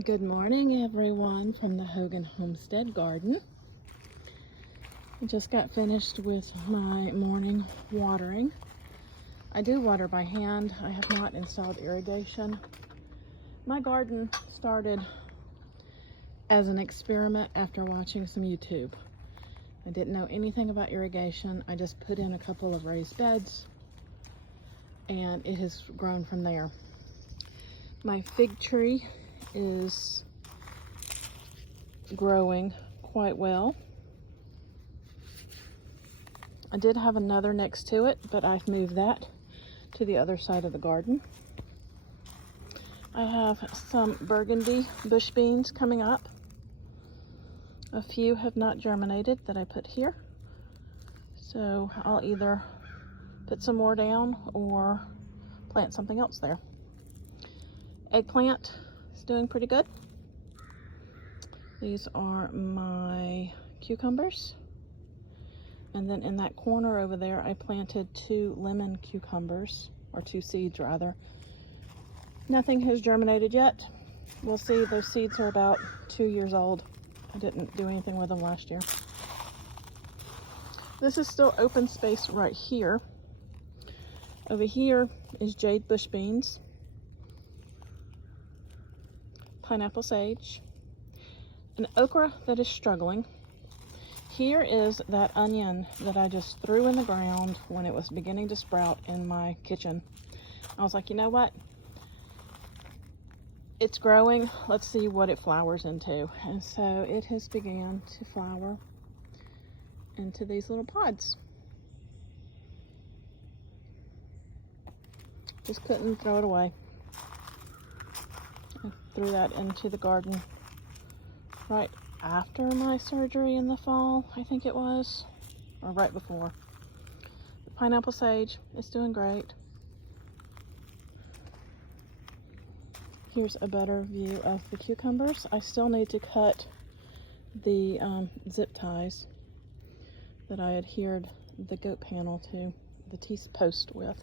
Good morning, everyone, from the Hogan Homestead Garden. I just got finished with my morning watering. I do water by hand. I have not installed irrigation. My garden started as an experiment after watching some YouTube. I didn't know anything about irrigation. I just put in a couple of raised beds and it has grown from there. My fig tree is growing quite well. I did have another next to it, but I've moved that to the other side of the garden. I have some burgundy bush beans coming up. A few have not germinated that I put here, so I'll either put some more down or plant something else there. Eggplant is doing pretty good. These are my cucumbers. And then in that corner over there, I planted 2 lemon cucumbers, or 2 seeds rather. Nothing has germinated yet. We'll see. Those seeds are about 2 years old. I didn't do anything with them last year. This is still open space right here. Over here is jade bush beans, pineapple sage, an okra that is struggling. Here is that onion that I just threw in the ground when it was beginning to sprout in my kitchen. I was like, you know what? It's growing. Let's see what it flowers into. And so it has begun to flower into these little pods. Just couldn't throw it away. I threw that into the garden right after my surgery in the fall, I think it was, or right before. The pineapple sage is doing great. Here's a better view of the cucumbers. I still need to cut the zip ties that I adhered the goat panel to the T-post with.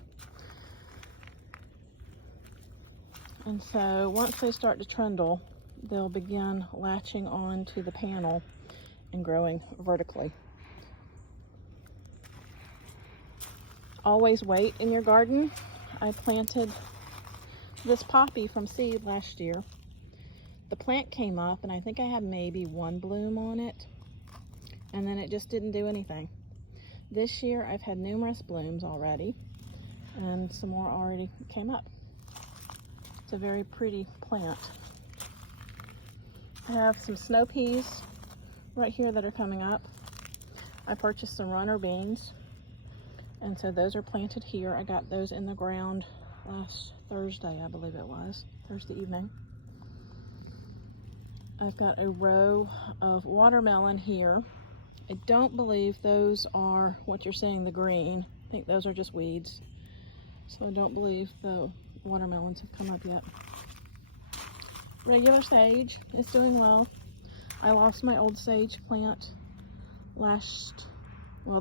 And so once they start to trundle, they'll begin latching on to the panel and growing vertically. Always wait in your garden. I planted this poppy from seed last year. The plant came up and I think I had maybe 1 bloom on it, and then it just didn't do anything. This year I've had numerous blooms already, and some more already came up. It's a very pretty plant. I have some snow peas right here that are coming up. I purchased some runner beans, and so those are planted here. I got those in the ground last Thursday, I believe it was, Thursday evening. I've got a row of watermelon here. I don't believe those are what you're seeing, the green. I think those are just weeds. So I don't believe the watermelons have come up yet. Regular sage is doing well. I lost my old sage plant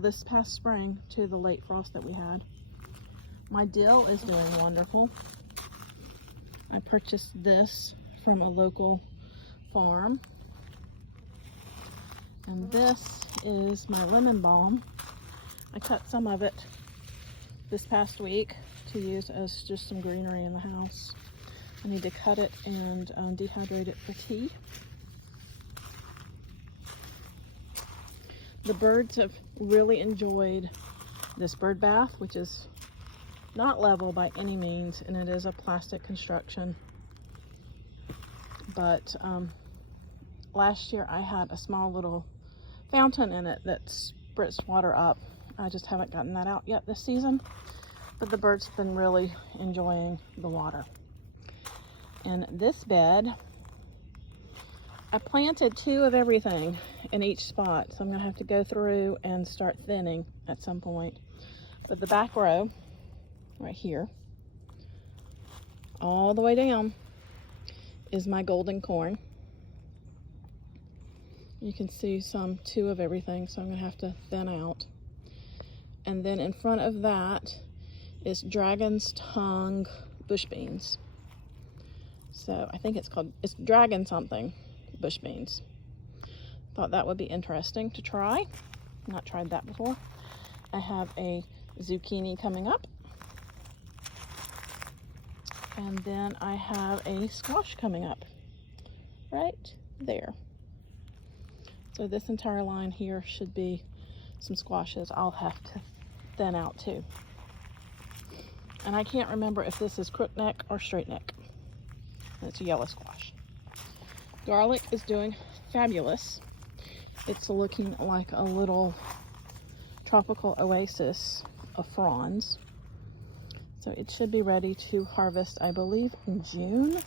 this past spring to the late frost that we had. My dill is doing wonderful. I purchased this from a local farm. And this is my lemon balm. I cut some of it this past week to use as just some greenery in the house. I need to cut it and dehydrate it for tea. The birds have really enjoyed this bird bath, which is not level by any means, and it is a plastic construction. But last year I had a small little fountain in it that spritzed water up. I just haven't gotten that out yet this season, but the birds have been really enjoying the water. In this bed, I planted 2 of everything in each spot, so I'm going to have to go through and start thinning at some point. But the back row, right here, all the way down, is my golden corn. You can see some 2 of everything, so I'm going to have to thin out. And then in front of that is dragon's tongue bush beans. So I think it's dragon something, bush beans. Thought that would be interesting to try. Not tried that before. I have a zucchini coming up. And then I have a squash coming up right there. So this entire line here should be some squashes. I'll have to thin out too. And I can't remember if this is crook neck or straight neck. It's a yellow squash. Garlic is doing fabulous. It's looking like a little tropical oasis of fronds. So it should be ready to harvest, I believe, in June.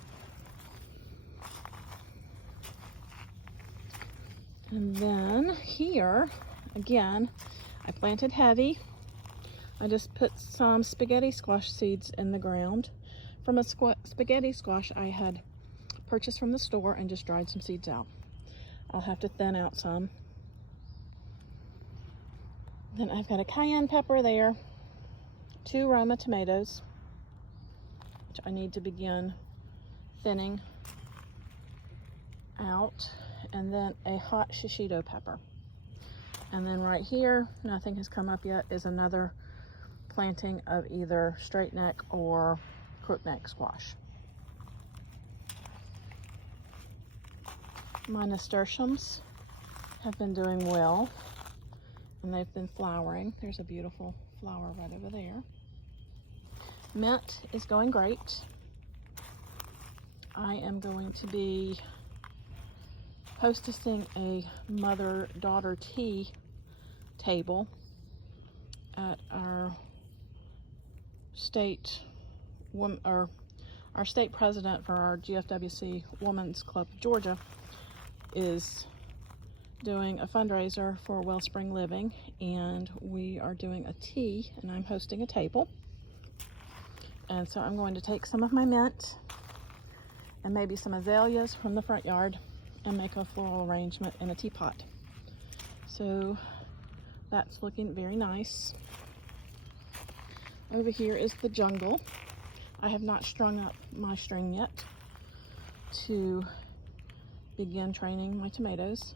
And then here, again, I planted heavy. I just put some spaghetti squash seeds in the ground from a spaghetti squash I had purchased from the store and just dried some seeds out. I'll have to thin out some. Then I've got a cayenne pepper there, 2 Roma tomatoes, which I need to begin thinning out, and then a hot shishito pepper. And then right here, nothing has come up yet, is another planting of either straight neck or crook neck squash. My nasturtiums have been doing well, and they've been flowering. There's a beautiful flower right over there. Mint is going great. I am going to be hostessing a mother-daughter tea table at our state our state president for our GFWC Women's Club of Georgia is doing a fundraiser for Wellspring Living, and we are doing a tea, and I'm hosting a table. And so I'm going to take some of my mint and maybe some azaleas from the front yard and make a floral arrangement in a teapot. So that's looking very nice. Over here is the jungle. I have not strung up my string yet to begin training my tomatoes.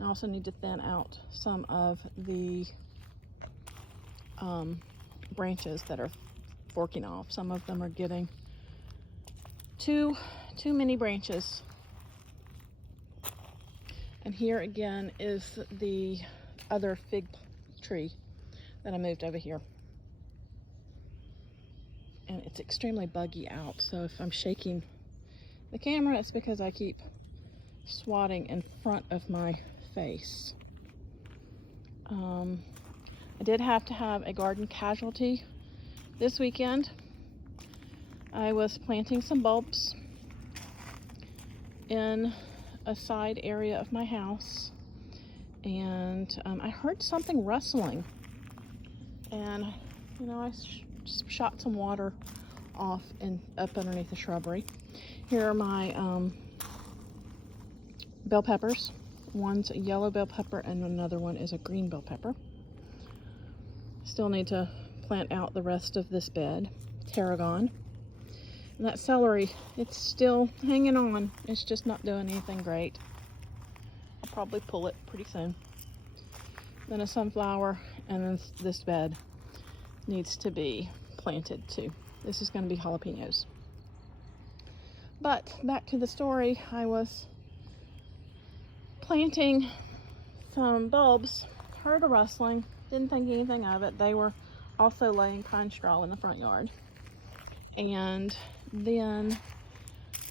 I also need to thin out some of the branches that are forking off. Some of them are getting too many branches. And here again is the other fig tree that I moved over here. And it's extremely buggy out, so if I'm shaking the camera, it's because I keep swatting in front of my face. I did have to have a garden casualty this weekend. I was planting some bulbs in a side area of my house, and I heard something rustling, and I just shot some water off and up underneath the shrubbery. Here are my bell peppers. One's a yellow bell pepper and another one is a green bell pepper. Still need to plant out the rest of this bed, tarragon. And that celery, it's still hanging on. It's just not doing anything great. I'll probably pull it pretty soon. Then a sunflower, and then this bed needs to be planted too. This is going to be jalapenos. But back to the story, I was planting some bulbs, heard a rustling, didn't think anything of it. They were also laying pine straw in the front yard. And then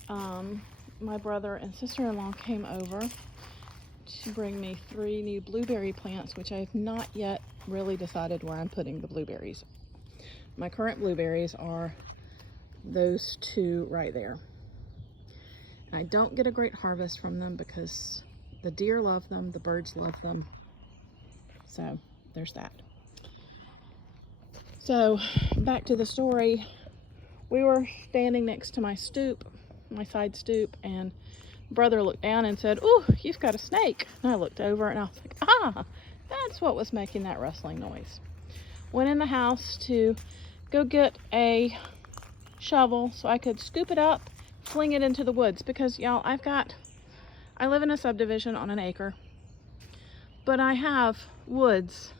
my brother and sister-in-law came over to bring me 3 new blueberry plants, which I have not yet really decided where I'm putting the blueberries. My current blueberries are those 2 right there. And I don't get a great harvest from them because the deer love them, the birds love them. So there's that. So back to the story. We were standing next to my stoop, my side stoop, and brother looked down and said, "Ooh, you've got a snake." And I looked over and I was like, ah, that's what was making that rustling noise. Went in the house to go get a shovel so I could scoop it up, fling it into the woods because, y'all, I live in a subdivision on an acre, but I have woods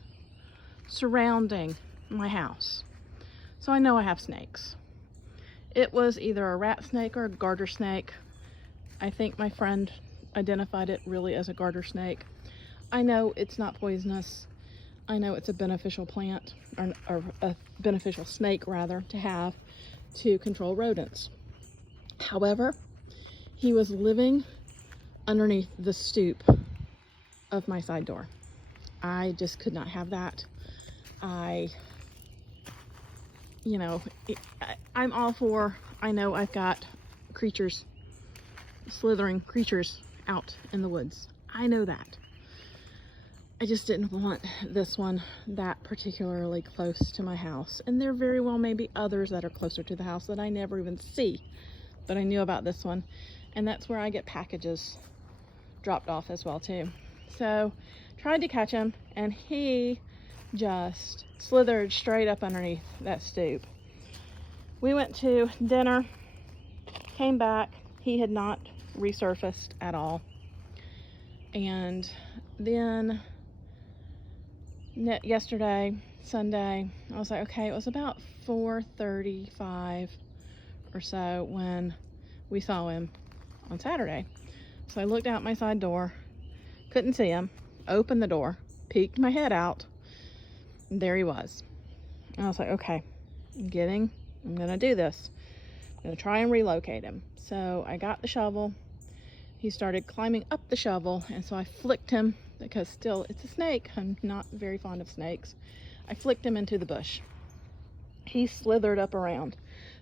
surrounding my house. So I know I have snakes. It was either a rat snake or a garter snake. I think my friend identified it really as a garter snake. I know it's not poisonous. I know it's a beneficial plant, or a beneficial snake rather, to have to control rodents. However, he was living underneath the stoop of my side door. I just could not have that. I'm all for, I know I've got creatures, slithering creatures out in the woods. I know that. I just didn't want this one that particularly close to my house. And there very well may be others that are closer to the house that I never even see. But I knew about this one. And that's where I get packages dropped off as well too. So tried to catch him, and he just slithered straight up underneath that stoop. We went to dinner, came back, he had not resurfaced at all. And then yesterday, Sunday, I was like, okay, it was about 4:35 or so when we saw him on Saturday. So I looked out my side door, couldn't see him, opened the door, peeked my head out, and there he was. And I was like, okay, I'm gonna do this. I'm gonna try and relocate him. So I got the shovel. He started climbing up the shovel, and so I flicked him, because still it's a snake. I'm not very fond of snakes. I flicked him into the bush. He slithered up around.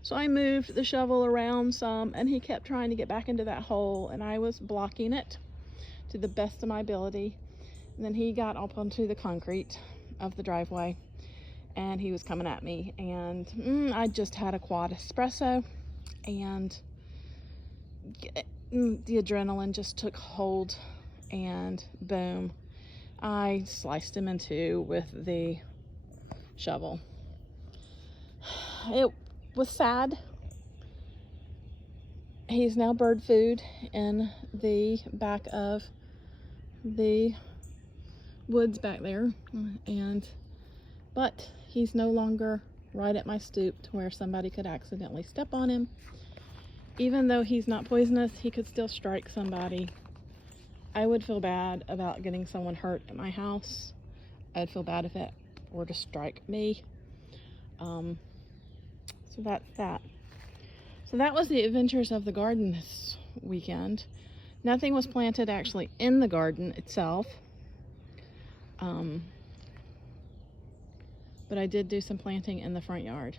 So I moved the shovel around some, and he kept trying to get back into that hole, and I was blocking it to the best of my ability. And then he got up onto the concrete of the driveway, and he was coming at me, and I just had a quad espresso, and the adrenaline just took hold, and boom, I sliced him in two with the shovel. It was sad. He's now bird food in the back of the woods back there, but he's no longer right at my stoop to where somebody could accidentally step on him. Even though he's not poisonous, he could still strike somebody. I would feel bad about getting someone hurt at my house. I'd feel bad if it were to strike me. So that's that. So that was the adventures of the garden this weekend. Nothing was planted actually in the garden itself. But I did do some planting in the front yard,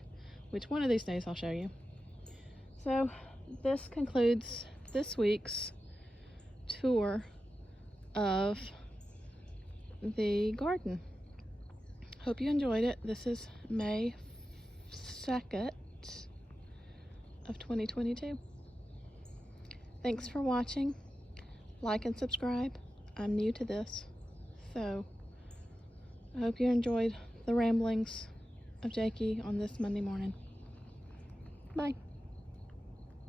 which one of these days I'll show you. So this concludes this week's tour of the garden. Hope you enjoyed it. This is May 2nd of 2022. Thanks for watching. Like and subscribe. I'm new to this, so I hope you enjoyed the ramblings of Jakey on this Monday morning. Bye.